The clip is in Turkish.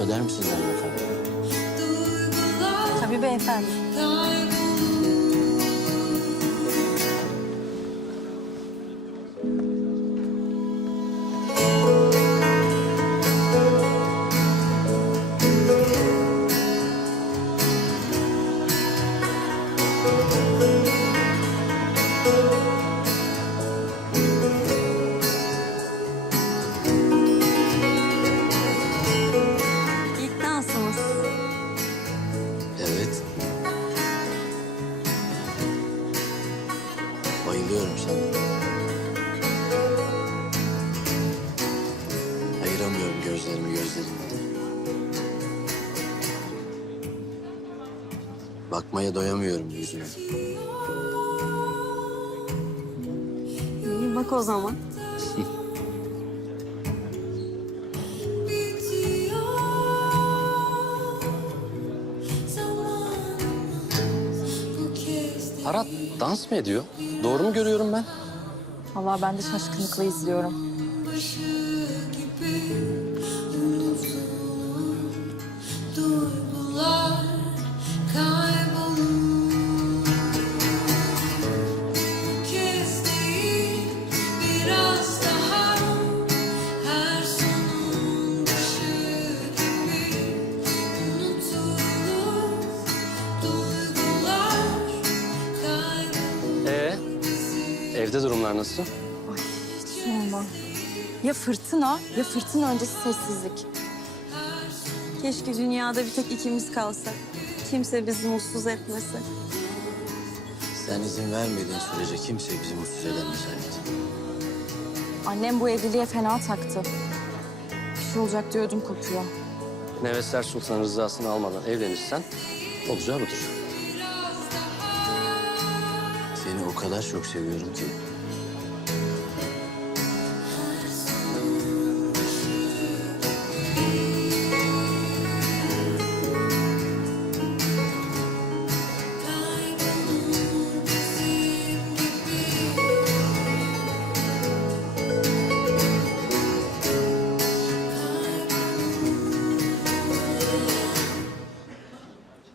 eder misiniz hanımefendi? Tabii beyefendi. Bayılıyorum sana. Ayıramıyorum gözlerimi gözlerinden. Bakmaya doyamıyorum yüzüne. İyi bak o zaman. Arat dans mı ediyor? Doğru mu görüyorum ben? Vallahi ben de şaşkınlıkla izliyorum. Evde durumlar nasıl? Sorma. Ya fırtına ya fırtına öncesi sessizlik. Keşke dünyada bir tek ikimiz kalsak. Kimse bizi mutsuz etmese. Sen izin vermediğin sürece kimse bizi mutsuz edemez Halit. Annem bu evliliğe fena taktı. Bir şey olacak diye ödüm kopuyor. Nevesler Sultan rızasını almadan evlenirsen olacağı budur. O kadar çok seviyorum ki